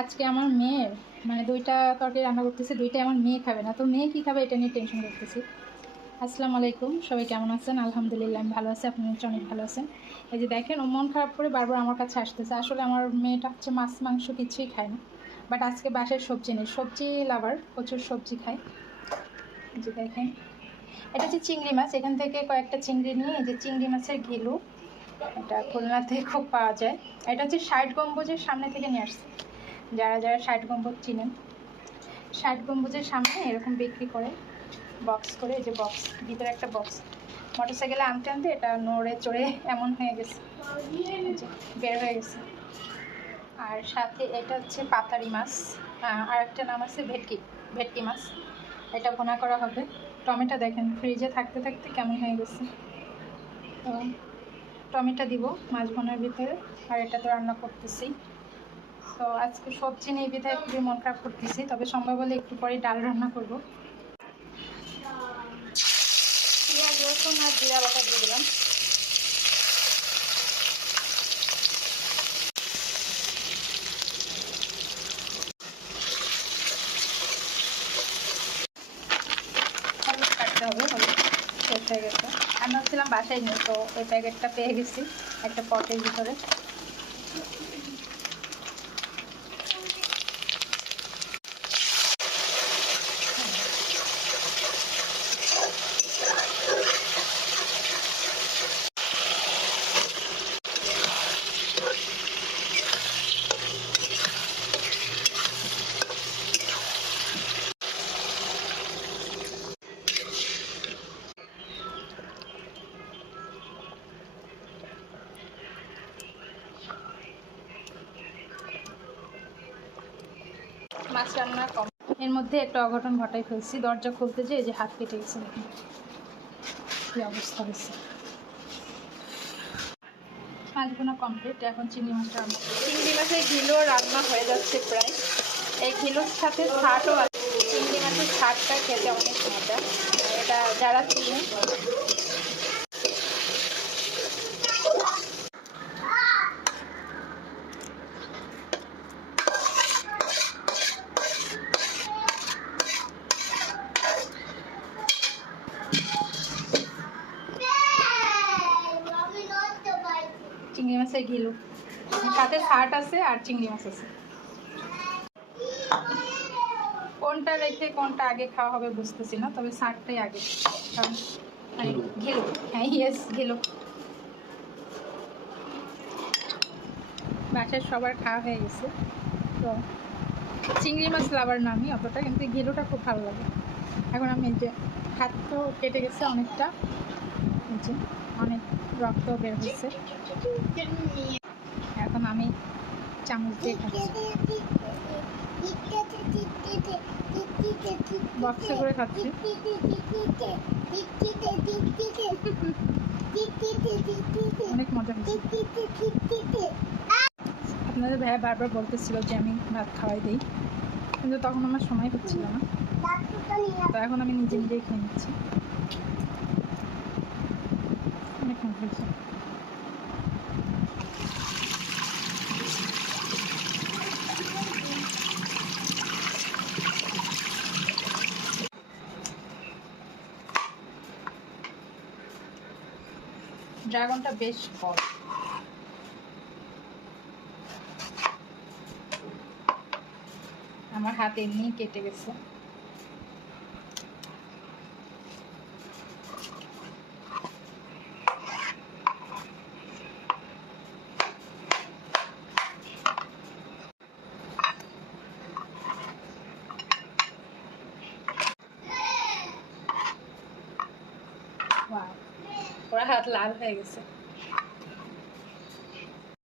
আজকে আমার মেয়ের মানে দুইটা তরকারি রান্না করতেছি, দুইটাই আমার মেয়ে খাবে না। তো মেয়ে কী খাবে এটা নিয়ে টেনশন করতেছি। আসসালামু আলাইকুম, সবাই কেমন আছেন? আলহামদুলিল্লাহ আমি ভালো আছি, আপনি হচ্ছে অনেক ভালো আছেন। এই যে দেখেন, ও মন খারাপ করে বারবার আমার কাছে আসতেছে। আসলে আমার মেয়েটা হচ্ছে মাছ, মাংস কিছুই খায় না। বাট আজকে বাসায় সবজি নেই। সবজি লাভার প্রচুর সবজি খায়। যে দেখেন, এটা হচ্ছে চিংড়ি মাছ। এখান থেকে কয়েকটা চিংড়ি নিয়ে, এই যে চিংড়ি মাছের ঘিলু, এটা খুলনাতে খুব পাওয়া যায়। এটা হচ্ছে ষাট গম্বুজের সামনে থেকে নিয়ে আসছে। যারা যারা ষাট গম্বুজ চিনেন ষাট গম্বুজের সামনে এরকম বিক্রি করে বক্স করে, এই যে বক্স ভিতরে একটা বক্স মোটরসাইকেলে আনতে আনতে এটা নড়ে চড়ে এমন হয়ে গেছে বের হয়ে গেছে। আর সাথে এটা হচ্ছে পাতারি মাছ আর একটা নাম আছে ভেটকি ভেটকি মাছ। এটা ভোনা করা হবে। টমেটো দেখেন ফ্রিজে থাকতে থাকতে কেমন হয়ে গেছে। তো টমেটো দিব মাছ ভোনার ভিতরে, আর এটা তো রান্না করতেছি। তো আজকে সবজি নিয়ে বিধায় খুবই মন খারাপ করতেছি। তবে সম্ভব হলে একটু পরে ডাল রান্না করব। পেঁয়াজ, রসুন আমি ভাবছিলাম বাসায় নিয়ে, তো ওই প্যাকেটটা পেয়ে গেছি একটা পটের ভিতরে। মাছ রান্না কম। এর মধ্যে একটা অঘটন ঘটাই ফেলছি। দরজা খুলতে যে এই যে হাত কেটে গেছে দেখুন। কী অবস্থা হয়েছে। মাছগুলো কমপ্লিট এখন চিংড়ি মাছটা রান্না চিংড়ি মাছের ঘিলো রান্না হয়ে যাচ্ছে প্রায়। এই ঘিলোর সাথে ছাটও আছে। চিংড়ি মাছের ছাটটা খেতে অনেক মজা। এটা যারা চিনে চিংড়ি মাছের ঘিলু। সাথে শার্ট আছে আর চিংড়ি মাছ আছে। কোনটা রেখে কোনটা আগে খাওয়া হবে বুঝতেছি না তবে শার্টটাই আগে। কারণ মানে ঘিলু। হ্যাঁ ইয়েস ঘিলু। বাসার সবার খাওয়া হয়ে গেছে। তো চিংড়ি মাছ লাভার না আমি অতটা কিন্তু ঘিলুটা খুব ভালো লাগে। এখন আমি যে হাত তো কেটে গেছে অনেকটা। অনেক রক্ত বের হয়েছে। এখন আমি চামচ দিয়ে খাচ্ছি। বক্সে করে খাচ্ছি। অনেক মজা আপনাদের ভাইয়া বারবার বলতেছিল যে আমি ভাত খাওয়াই দিই, কিন্তু তখন আমার সময় হচ্ছিল না। তো এখন আমি নিজে নিজেই খেয়ে নিচ্ছি অনেক মজা হয়েছে ড্রাগনটা বেশ বড় আমার হাত এমনি কেটে গেছে Wow. ওরা হাত লাল হয়ে গেছে।